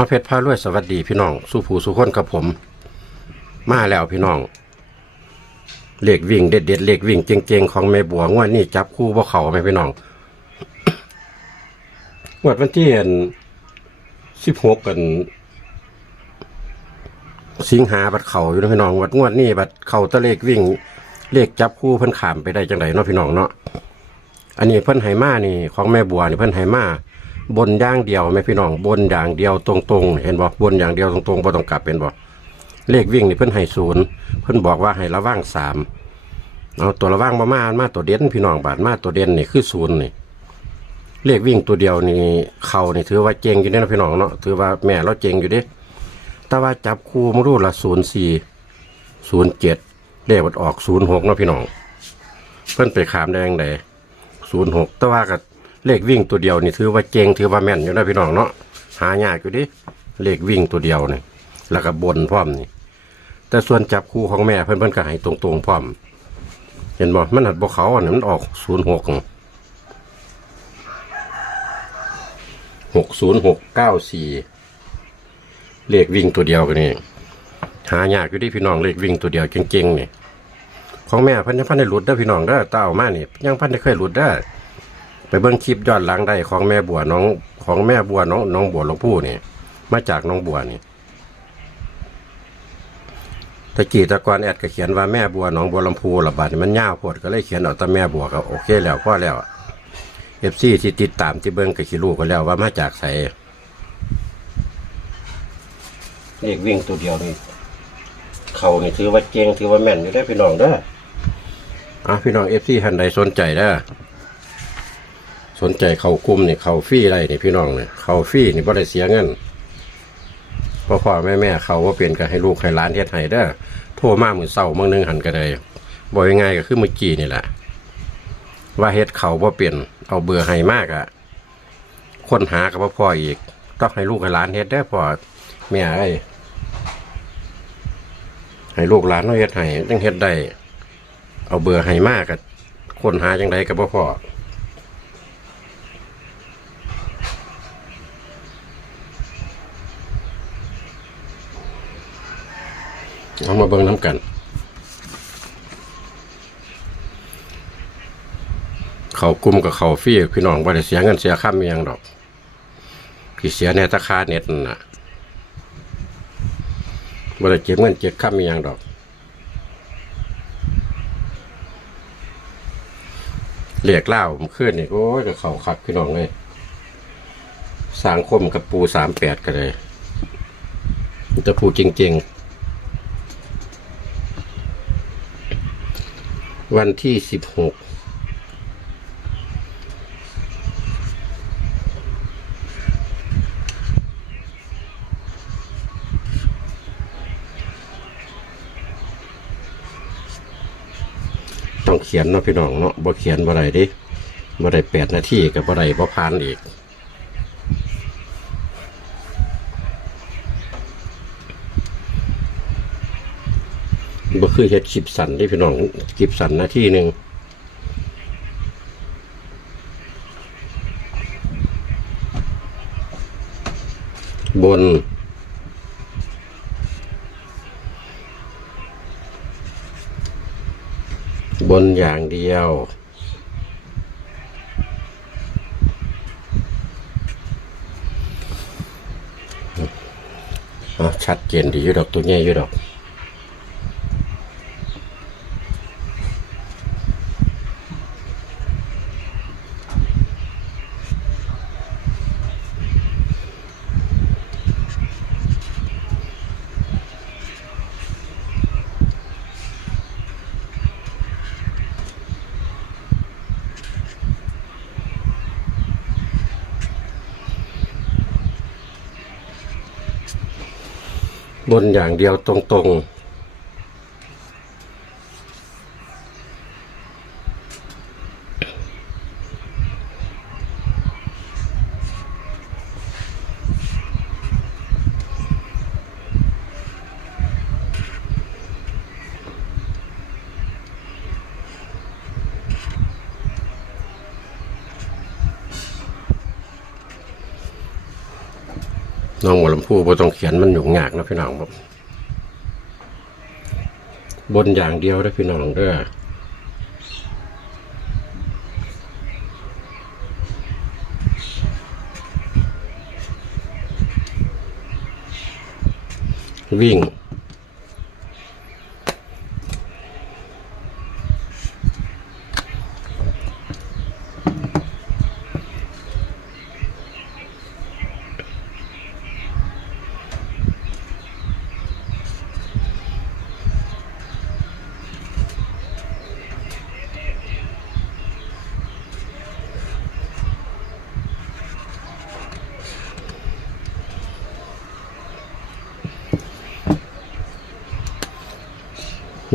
มาเพชรพารวยสวัสดีพี่น้องสู้ผู้สู้คนกับผม มาแล้วพี่น้องเลขวิ่งเด็ดเด็ดเลขวิ่งเก่งๆของแม่บัวงวดนี้จับคู่บ่เขาไหมพี่น้องงวดวันที่สิบหกกันสิงหาบัดเข่าอยู่นะพี่น้องวัดงวดนี้บัดเข่าตะเลขวิ่ง เลขจับคู่เพิ่นขามไปได้จังไดเนาะพี่น้องเนาะอันนี้เพิ่นไหมานี่ ของแม่บัวนี่เพิ่นไหมา บนอย่างเดียวไหมพี่น้อง บนอย่างเดียวตรงๆ เห็นบ่บนอย่างเดียวตรงๆบ่ต้องกลับเป็นบ่เลขวิ่งนี่เพิ่นให้ศูนย์เพิ่นบอกว่าให้ระว่างสามเอาตัวระว่างมามามาตัวเด่นพี่น้องบาดมาตัวเด่นนี่คือศูนย์นี่เลขวิ่งตัวเดียวนี่เขานี่ถือว่าเจงอยู่เด้นะพี่น้องเนาะถือว่าแม่เราเจงอยู่เด้แต่ว่าจับคู่มารู้ละศูนย์สี่ศูนย์เจ็ดเลขมันออกศูนย์หกเนาะพี่น้อง เพิ่นไปขามแดงไดศูนย์หกแต่ว่ากับ เลขวิ่งตัวเดียวนี่ถือว่าเจงถือว่าแม่นอยู่นะพี่น้องเนาะหายากอยู่ดิเลขวิ่งตัวเดียวนี่แล้วก็บนพร้อมนี่แต่ส่วนจับคู่ของแม่เพิ่นเพิ่นก็ให้ตรงๆพร้อม เห็นบ่มันหัดบ่เขาอันนั้นมันออกศูนย์หกหกศูนย์หกเก้าสี่เลขวิ่งตัวเดียวกันนี่หายากอยู่ดิพี่น้องเลขวิ่งตัวเดียวเก่งๆนี่ของแม่เพันยังพันได้หลุดได้พี่น้องเด้เต้ามานี่ยังพันได้เคยหลุดได้ ไปเบิ่งคลิปย้อนหลังได้ของแม่บัวน้องของแม่บัวน้องน้องบัวหลวงปู่นี่มาจากน้องบัวนี่ตะกี้ตะกอนแอดก็เขียนว่าแม่บัวน้องบัวลำพูระบาดมันยาวโพดก็เลยเขียนเอาแต่แม่บัวก็โอเคแล้วพอแล้วเอฟซีที่ติดตามที่เบิ่งก็สิดรู้กันแล้วว่ามาจากไสเลขวิ่งตัวเดียวนี่เขานี่ถือว่าเก่งถือว่าแม่นอยู่ได้พี่น้องเด้ออะพี่น้องเอฟซีท่านใดสนใจเด้อ สนใจเขากลุ่มนี่เขาฟรีได้นี่พี่น้องเนี่ยเขาฟรีนี่บ่ได้เสียเงินพ่อพ่อแม่แม่เขาว่าเปลี่ยนก็ให้ลูกให้หลานเฮ็ดให้เด้อโทรมาเหมื้อเช้ามื้อนึงหันก็ได้บ่ง่ายๆก็คือเมื่อกี้นี่แหละ ว่าเฮ็ดเขาบ่เปลี่ยนเอาเบื่อให้มากอะค้นหากับพ่อพ่ออีก ต้องให้ลูกให้หลานเฮ็ดได้พ่อแม่เอ้ให้ลูกหลานเราเฮ็ดให้จังเฮ็ดได้เอาเบื่อให้มากกับคนหาจังไดก็บ่พอ เอามาเบิ่งน้ำกัน เขากลุ่มกับเขาฟรีพี่น้องบ่ได้เสียเงินเสียค่ามียังดอกที่เสียในตะคาเน็ตนั่นน่ะบ่ได้เก็บเงินเก็บค่ามียังดอกเรียกเล่าผมขึ้นนี่โอ้ยกับเขาคักพี่น้องเลยสร้างคมกับปูสามแปดกันเลยจะปูจริงๆ วันที่สิบหกต้องเขียนเนาะพี่น้องเนาะบ่เขียนบ่ได้ดิบ่ได้แปดนาทีกับบ่ได้บ่ผ่านอีก คือเฮ็ดคลิปสันเดิพี่น้องคลิปสั้นนาที่หนึ่งบน บนอย่างเดียวอะชัดเจนดีอยู่ดอกตัวใหญ่อยู่ดอก บนอย่างเดียวตรง น้องหมอลำพูบ่ต้องเขียนมันยุ่งยากนะพี่น้องครับ บนอย่างเดียวได้พี่น้องเด้อวิ่ง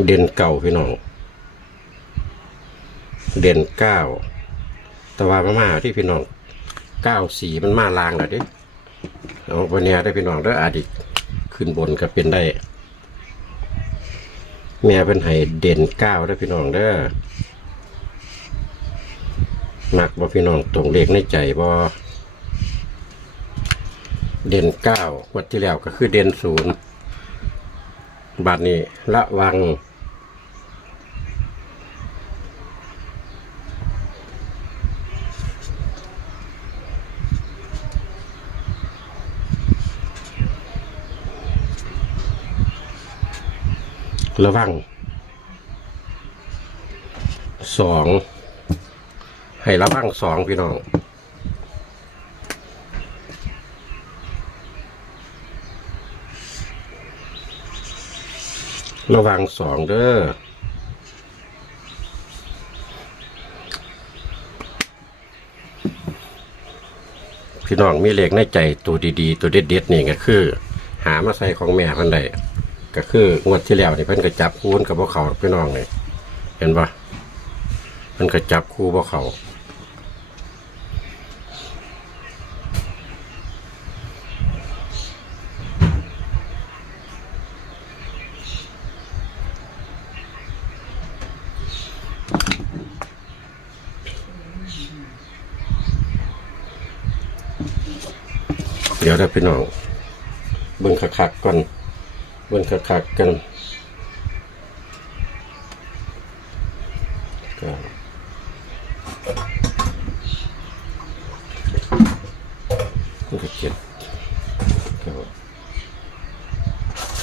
เด่นเก่าพี่น้อง เด่นเก้าแต่ว่ามามาที่พี่น้องเก้าสีมันมาลางแล้วดิเอาวันนี้ได้พี่น้องเด้ออาจจะขึ้นบนก็เป็นได้ แม่เป็นให้เด่นเก้าได้พี่น้องเด้อมักบ่พี่น้องตรงเลขในใจบ่เด่นเก้าวัดที่แล้วก็คือเด่นศูนย์ บัดนี้ระวัง ระวังสองให้ระวังสองพี่น้อง ระวังสองเด้อพี่น้องมีเลขในใจตัวดีๆ ตัวเด็ดๆนี่ก็คือ หามาใส่ของแม่เพิ่นได้ก็คืองวดที่แล้วนี่เพิ่นก็จับคูนกับพวกเขาพี่น้องนี่เห็นปะเพิ่นก็จับคู่พวกเขา ยวได้พี่น้องเบิ่งคักๆก่อนเบิ่งคักๆกันก็มันก็เจ็ดก็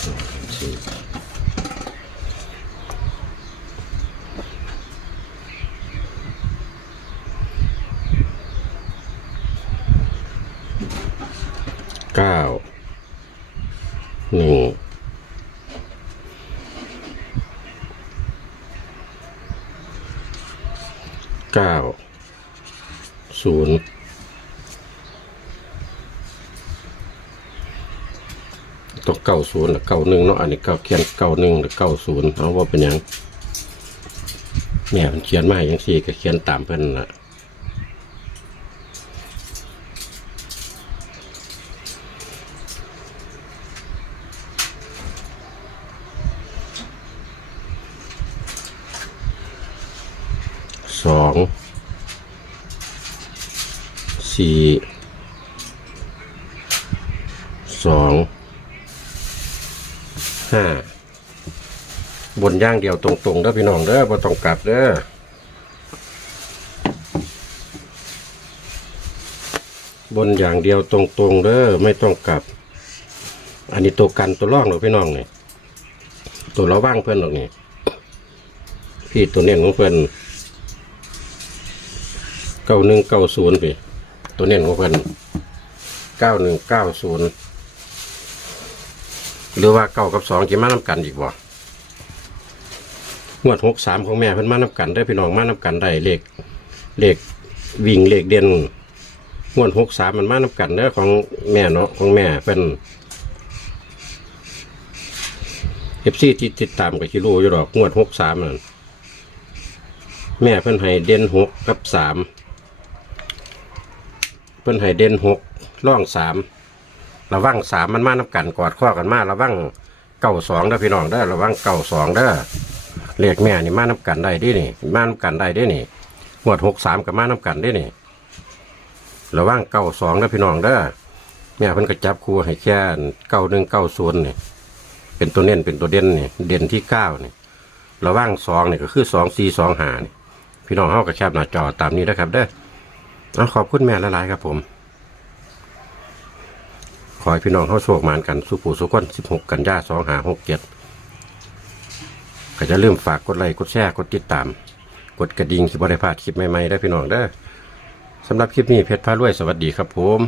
สองสามสี่เก้าหนึ่งเก้าศูนย์ตัวเก้าศูนย์หรือเก้าหนึ่งเนาะอันนี้เก้าเขียนเก้าหนึ่งหรือเก้าศูนย์เอาว่าเป็นยังเนี่ยมันเขียนมาอย่างสี่ก็เขียนตามเพิ่นละ สองสี่สองห้าบนย่างเดียวตรงๆเด้อพี่น้องเด้อบ่ต้องกลับเด้ออบนอย่างเดียวตรงๆเด้อไม่ต้องกลับ อันนี้ตัวกันตัวร่องหรอกพี่น้องเนี่ยตัวระว่างเพื่อนหรอกนี่พี่ตัวเนี้ยของเพื่อน เก้าหนึ่งเก้าศูนย์พี่ตัวเน้นของเพิ่นเก้าหนึ่งเก้าศูนย์หรือว่าเก้ากับสองจะมานำกันอีกบ่งวดหกสามของแม่เพิ่นมานำกันได้พี่น้องมานำกันได้เลขเลขวิ่งเลขเด่นงวดหกสามมันมานำกันเด้อของแม่เนาะของแม่เพิ่นเอฟซีที่ติดตามกับชิโร่อยู่ดอกงวดหกสามนั่นแม่เพิ่นให้เด่นหกกับสาม เพิ่นให้เด่นหกร่องสามระวังสามมันมานับกันกอดข้อกันมาระวังเก้าสองเด้อพี่น้องเด้อระวังเก้าสองเด้อเลขแม่นี่มานับกันได้ดินี่ มานับกันได้ดินี่งวดหกสามกับมานับกันดินี่ระวังเก้าสองเด้อพี่น้องเด้อแม่เพิ่นก็จับคู่ให้แค่เก้าหนึ่งเก้าศูนย์นี่เป็นตัวเน้นเป็นตัวเด่นนี่เด่นที่เก้านี่ระว่างสองนี่ก็คือสองสี่สองหานี่พี่น้องเฮาก็แคบหน้าจอตามนี้นะครับเด้อ เอาขอบคุณแม่ละลายๆครับผม ขอให้พี่น้องเฮาโชคหมานกันสุภูสุคนสิบหกกันยาสองหาหกเจ็ดก็จะเริ่มฝากกดไลค์กดแชร์กดติดตาม กดกระดิ่งสิบได้พลาดคลิปใหม่ๆได้พี่น้องได้สำหรับคลิปนี้เพชรพารวยสวัสดีครับผม